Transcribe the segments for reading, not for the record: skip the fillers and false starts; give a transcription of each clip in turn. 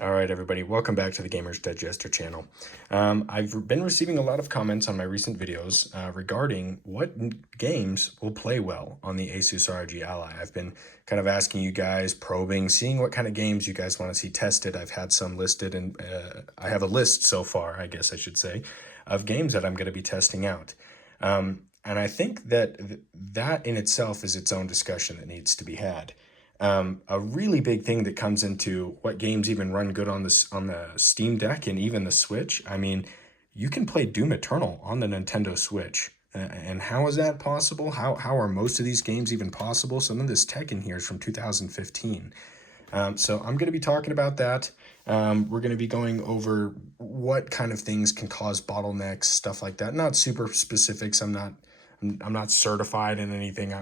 All right, everybody, welcome back to the Gamer's Digester channel. I've been receiving a lot of comments on my recent videos regarding what games will play well on the Asus ROG Ally. I've been kind of asking you guys, probing, seeing what kind of games you guys want to see tested. I've had some listed, and I have a list so far, I guess I should say, of games that I'm going to be testing out. And I think that that in itself is its own discussion that needs to be had. A really big thing that comes into what games even run good on the Steam Deck and even the Switch. I mean, you can play Doom Eternal on the Nintendo Switch. And how is that possible? How are most of these games even possible? Some of this tech in here is from 2015. So I'm going to be talking about that. We're going to be going over what kind of things can cause bottlenecks, stuff like that. Not super specifics. I'm not certified in anything.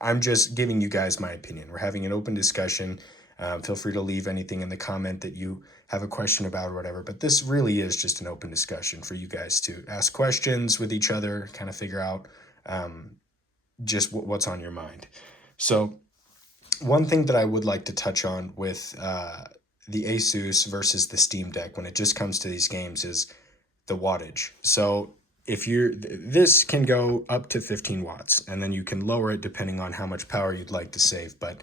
I'm just giving you guys my opinion. We're having an open discussion. Feel free to leave anything in the comment that you have a question about or whatever. But this really is just an open discussion for you guys to ask questions with each other, kind of figure out just what's on your mind. So one thing that I would like to touch on with the Asus versus the Steam Deck when it just comes to these games is the wattage. So if this can go up to 15 watts, and then you can lower it depending on how much power you'd like to save. But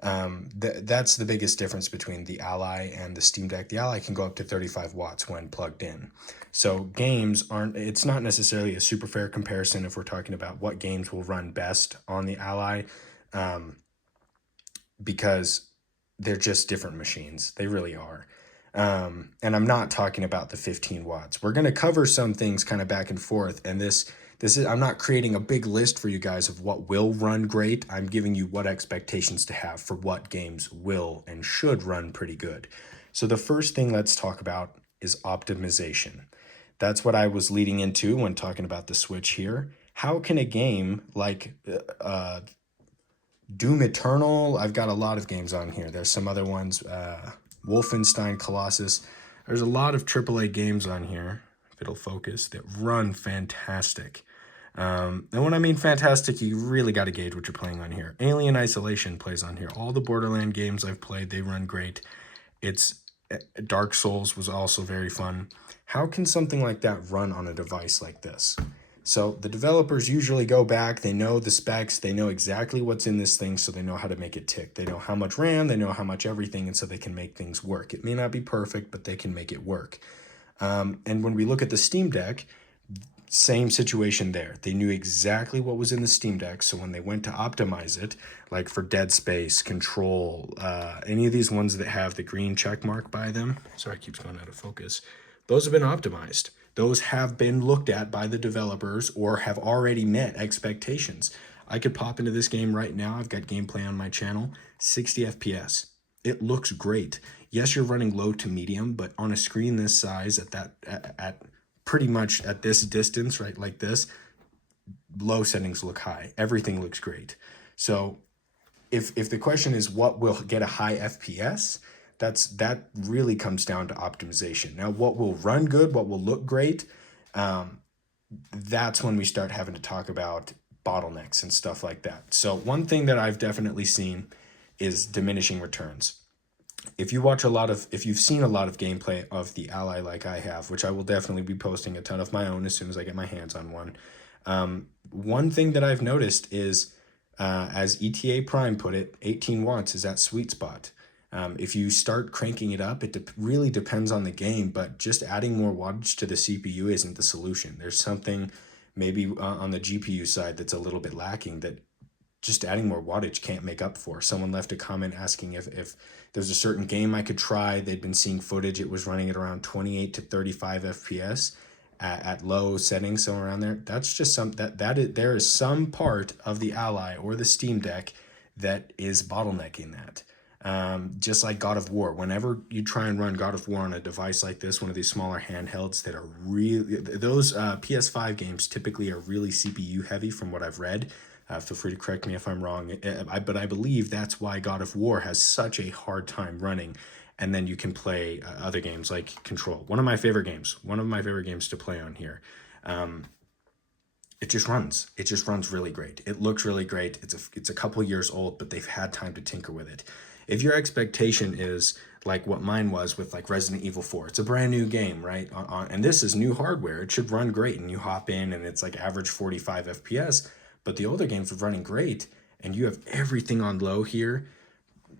that's the biggest difference between the Ally and the Steam Deck. The Ally can go up to 35 watts when plugged in. So games it's not necessarily a super fair comparison if we're talking about what games will run best on the Ally, because they're just different machines. They really are. And I'm not talking about the 15 watts. We're going to cover some things kind of back and forth. And this is, I'm not creating a big list for you guys of what will run great. I'm giving you what expectations to have for what games will and should run pretty good. So the first thing let's talk about is optimization. That's what I was leading into when talking about the Switch here. How can a game like Doom Eternal, I've got a lot of games on here. There's some other ones, Wolfenstein Colossus. There's a lot of AAA games on here, if it'll focus, that run fantastic. And when I mean fantastic, you really got to gauge what you're playing on here. Alien Isolation plays on here. All the Borderland games I've played, they run great. Dark Souls was also very fun. How can something like that run on a device like this? So the developers usually go back, they know the specs, they know exactly what's in this thing, so they know how to make it tick. They know how much RAM, they know how much everything, and so they can make things work. It may not be perfect, but they can make it work. And when we look at the Steam Deck, same situation there. They knew exactly what was in the Steam Deck, so when they went to optimize it, like for Dead Space, Control, any of these ones that have the green check mark by them, sorry, it keeps going out of focus, those have been optimized. Those have been looked at by the developers or have already met expectations. I could pop into this game right now. I've got gameplay on my channel, 60 FPS. It looks great. Yes, you're running low to medium, but on a screen this size at pretty much at this distance, right, like this, low settings look high. Everything looks great. So if the question is what will get a high FPS, that really comes down to optimization. Now, what will run good, what will look great, that's when we start having to talk about bottlenecks and stuff like that. So one thing that I've definitely seen is diminishing returns. If you've seen a lot of gameplay of the Ally like I have, which I will definitely be posting a ton of my own as soon as I get my hands on one, one thing that I've noticed is, as ETA Prime put it, 18 watts is that sweet spot. If you start cranking it up, it really depends on the game, but just adding more wattage to the CPU isn't the solution. There's something maybe on the GPU side that's a little bit lacking that just adding more wattage can't make up for. Someone left a comment asking if there's a certain game I could try. They'd been seeing footage. It was running at around 28 to 35 FPS at low settings, somewhere around there. That's just there is some part of the Ally or the Steam Deck that is bottlenecking that. Just like God of War, whenever you try and run God of War on a device like this, one of these smaller handhelds that are really, those PS5 games typically are really CPU heavy from what I've read. Feel free to correct me if I'm wrong, but I believe that's why God of War has such a hard time running. And then you can play other games like Control. One of my favorite games to play on here. It just runs. It just runs really great. It looks really great. It's a couple years old, but they've had time to tinker with it. If your expectation is like what mine was with like Resident Evil 4. It's a brand new game, right? And this is new hardware. It should run great. And you hop in and it's like average 45 FPS. But the older games were running great. And you have everything on low here.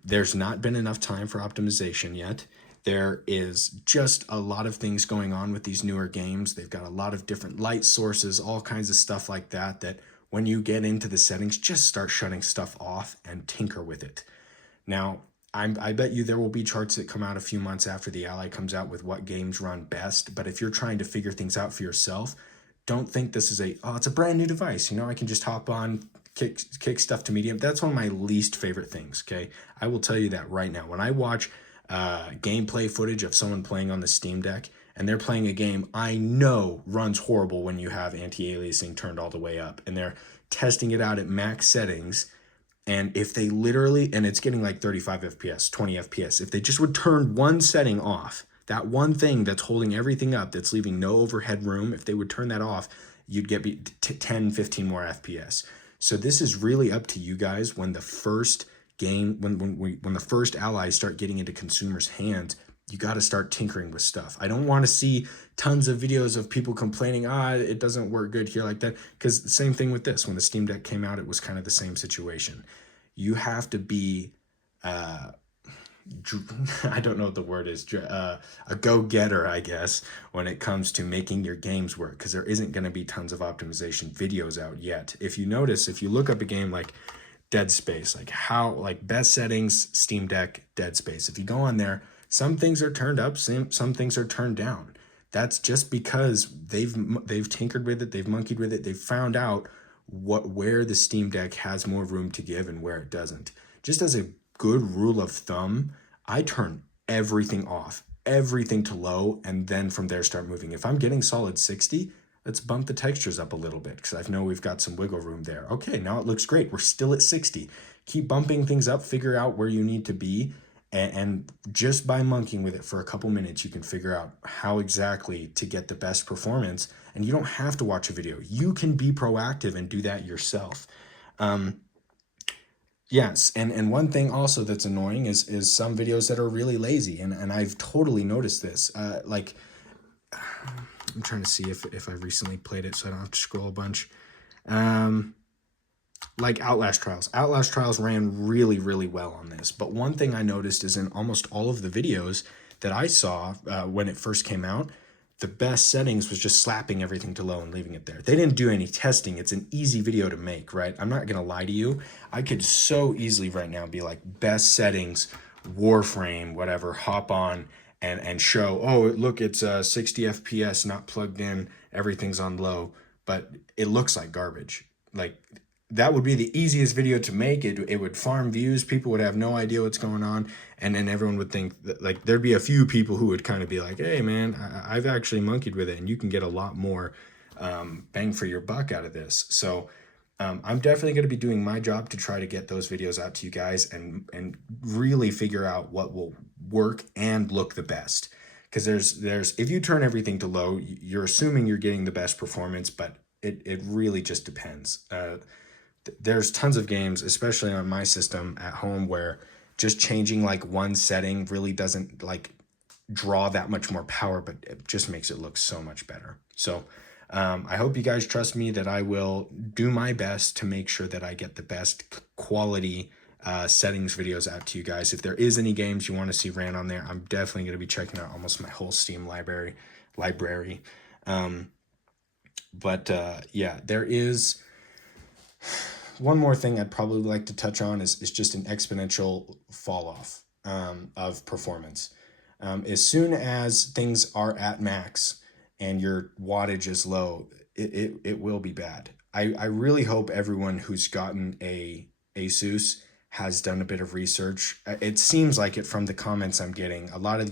There's not been enough time for optimization yet. There is just a lot of things going on with these newer games. They've got a lot of different light sources, all kinds of stuff like that, that when you get into the settings, just start shutting stuff off and tinker with it. Now, I bet you there will be charts that come out a few months after the Ally comes out with what games run best. But if you're trying to figure things out for yourself, don't think this is it's a brand new device. You know, I can just hop on, kick stuff to medium. That's one of my least favorite things, okay? I will tell you that right now. When I watch gameplay footage of someone playing on the Steam Deck and they're playing a game I know runs horrible when you have anti-aliasing turned all the way up and they're testing it out at max settings, and if they literally, and it's getting like 35 FPS, 20 FPS, if they just would turn one setting off, that one thing that's holding everything up, that's leaving no overhead room, if they would turn that off, you'd get 10, 15 more FPS. So this is really up to you guys when the first game, when the first Allies start getting into consumers' hands, you got to start tinkering with stuff. I don't want to see tons of videos of people complaining, it doesn't work good here like that. Because the same thing with this. When the Steam Deck came out, it was kind of the same situation. You have to be, I don't know what the word is, a go-getter, I guess, when it comes to making your games work. Because there isn't going to be tons of optimization videos out yet. If you notice, if you look up a game like Dead Space, like best settings, Steam Deck, Dead Space. If you go on there, some things are turned up, some things are turned down. That's just because they've tinkered with it, they've monkeyed with it, they've found out where the Steam Deck has more room to give and where it doesn't. Just as a good rule of thumb, I turn everything off, everything to low, and then from there start moving. If I'm getting solid 60, let's bump the textures up a little bit because I know we've got some wiggle room there. Okay, now it looks great. We're still at 60. Keep bumping things up, figure out where you need to be, and just by monkeying with it for a couple minutes, you can figure out how exactly to get the best performance. And you don't have to watch a video. You can be proactive and do that yourself. Yes, and one thing also that's annoying is some videos that are really lazy, and I've totally noticed this. Like, I'm trying to see if I've recently played it so I don't have to scroll a bunch. Like Outlast Trials. Outlast Trials ran really, really well on this. But one thing I noticed is in almost all of the videos that I saw when it first came out, the best settings was just slapping everything to low and leaving it there. They didn't do any testing. It's an easy video to make, right? I'm not going to lie to you. I could so easily right now be like, best settings, Warframe, whatever, hop on and show, look, it's 60 FPS, not plugged in, everything's on low, but it looks like garbage. Like, that would be the easiest video to make. It would farm views. People would have no idea what's going on. And then everyone would think that, like, there'd be a few people who would kind of be like, hey, man, I've actually monkeyed with it. And you can get a lot more bang for your buck out of this. So I'm definitely going to be doing my job to try to get those videos out to you guys and really figure out what will work and look the best. Because there's if you turn everything to low, you're assuming you're getting the best performance, but it really just depends. There's tons of games, especially on my system at home, where just changing like one setting really doesn't like draw that much more power, but it just makes it look so much better. So I hope you guys trust me that I will do my best to make sure that I get the best quality settings videos out to you guys. If there is any games you want to see ran on there, I'm definitely going to be checking out almost my whole Steam library. Yeah, there is one more thing I'd probably like to touch on is just an exponential fall off of performance. As soon as things are at max and your wattage is low, it will be bad. I really hope everyone who's gotten a Asus has done a bit of research. It seems like it from the comments I'm getting. A lot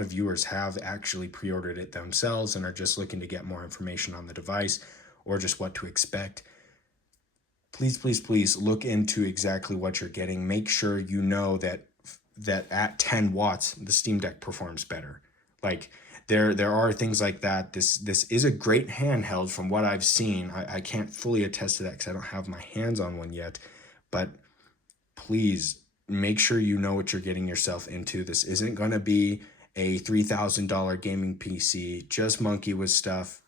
of viewers have actually pre-ordered it themselves and are just looking to get more information on the device or just what to expect. Please, please, please look into exactly what you're getting. Make sure you know that at 10 watts, the Steam Deck performs better. Like, there are things like that. This is a great handheld from what I've seen. I can't fully attest to that because I don't have my hands on one yet. But please make sure you know what you're getting yourself into. This isn't going to be a $3,000 gaming PC. Just monkey with stuff.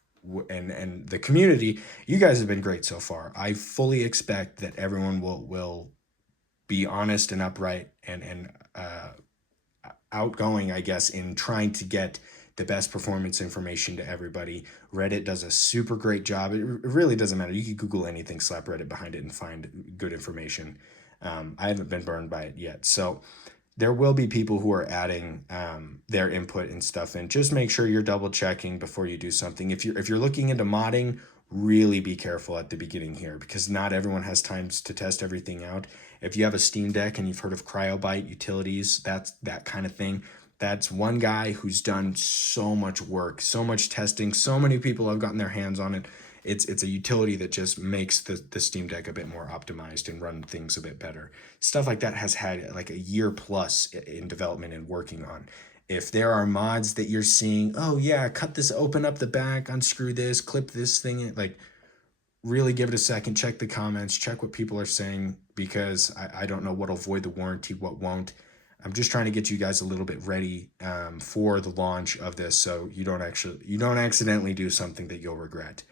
And the community, you guys have been great so far. I fully expect that everyone will be honest and upright and outgoing, I guess, in trying to get the best performance information to everybody. Reddit does a super great job. It really doesn't matter. You can Google anything, slap Reddit behind it, and find good information. I haven't been burned by it yet. So there will be people who are adding their input and stuff in. Just make sure you're double checking before you do something. If you're looking into modding, really be careful at the beginning here, because not everyone has time to test everything out. If you have a Steam Deck and you've heard of Cryobyte utilities, that's that kind of thing. That's one guy who's done so much work, so much testing, so many people have gotten their hands on it. It's a utility that just makes the Steam Deck a bit more optimized and run things a bit better. Stuff like that has had like a year plus in development and working on. If there are mods that you're seeing, oh yeah, cut this, open up the back, unscrew this, clip this thing, like really give it a second, check the comments, check what people are saying, because I don't know what'll void the warranty, what won't. I'm just trying to get you guys a little bit ready for the launch of this, so you don't accidentally do something that you'll regret.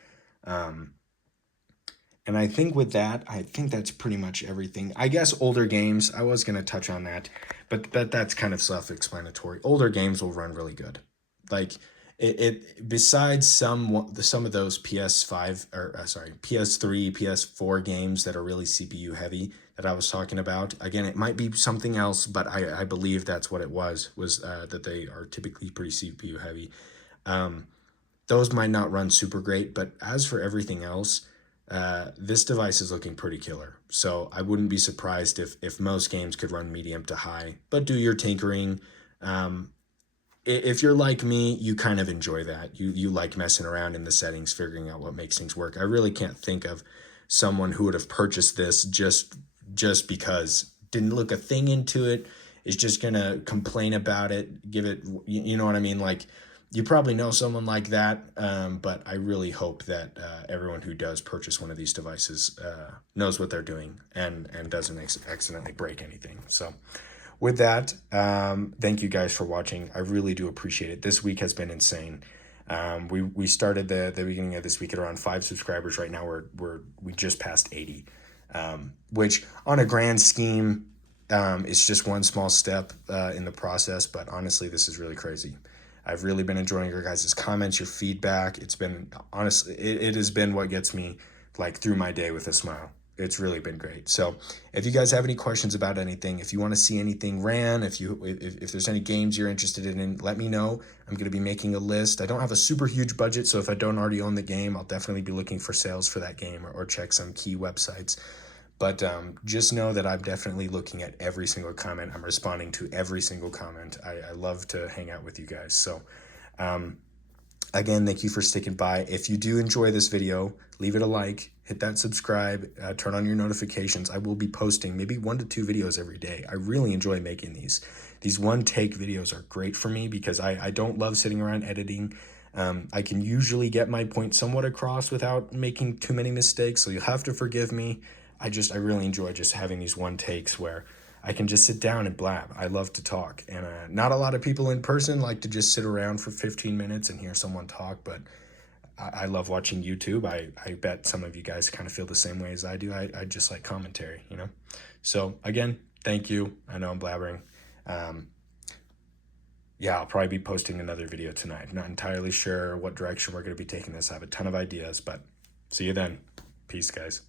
And I think with that, I think that's pretty much everything. I guess older games, I was going to touch on that, but that's kind of self-explanatory. Older games will run really good. Like it besides some of those PS5 or PS3, PS4 games that are really CPU heavy that I was talking about. Again, it might be something else, but I believe that's what it was that they are typically pretty CPU heavy. Those might not run super great, but as for everything else, this device is looking pretty killer. So I wouldn't be surprised if most games could run medium to high, but do your tinkering. If you're like me, you kind of enjoy that. You like messing around in the settings, figuring out what makes things work. I really can't think of someone who would have purchased this just because, didn't look a thing into it, is just gonna complain about it, give it, you know what I mean? Like, you probably know someone like that, but I really hope that everyone who does purchase one of these devices knows what they're doing and doesn't accidentally break anything. So with that, thank you guys for watching. I really do appreciate it. This week has been insane. We started the beginning of this week at around 5 subscribers. Right now we just passed 80, which on a grand scheme, it's just one small step in the process. But honestly, this is really crazy. I've really been enjoying your guys' comments, your feedback. It's been, honestly, it has been what gets me like through my day with a smile. It's really been great. So if you guys have any questions about anything, if you want to see anything ran, if there's any games you're interested in, let me know. I'm going to be making a list. I don't have a super huge budget, so if I don't already own the game, I'll definitely be looking for sales for that game or check some key websites. But just know that I'm definitely looking at every single comment. I'm responding to every single comment. I love to hang out with you guys. So again, thank you for sticking by. If you do enjoy this video, leave it a like, hit that subscribe, turn on your notifications. I will be posting maybe 1 to 2 videos every day. I really enjoy making these. These one-take videos are great for me because I don't love sitting around editing. I can usually get my point somewhat across without making too many mistakes, so you'll have to forgive me. I really enjoy just having these one takes where I can just sit down and blab. I love to talk, and not a lot of people in person like to just sit around for 15 minutes and hear someone talk, but I love watching YouTube. I bet some of you guys kind of feel the same way as I do. I just like commentary, you know? So again, thank you. I know I'm blabbering. Yeah, I'll probably be posting another video tonight. Not entirely sure what direction we're going to be taking this. I have a ton of ideas, but see you then. Peace, guys.